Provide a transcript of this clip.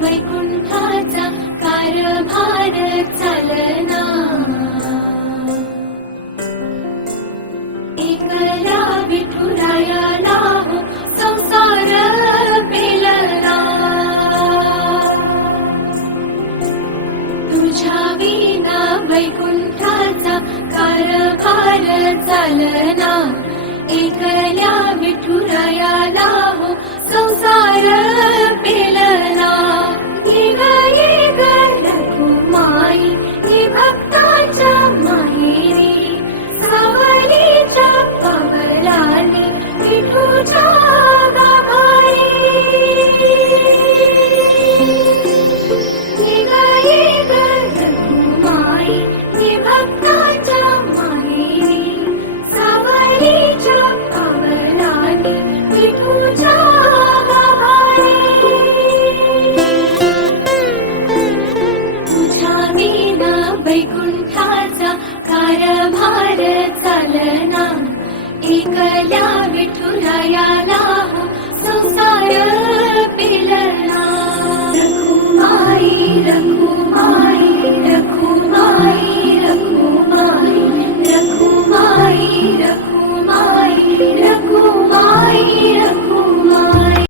वैकुंठाचा कारभार चालना एकला विठुरायाला हो संसार पेलना तुझ्या विना वैकुंठाचा कारभार चालना एकल्या विठुरायाला हो संसार पेलना ये ग रघुमाई हे भक्ताच्या माहेरी सावलीच्या पवलाने विठूच्या गाभारी ये ग रघुमाई हे भक्ताच्या माहेरी सावलीच्या पवलाने विठूच्या वैकुंठाचा कारभार चालना एकल्या विठुरायाला हो संसार पेलना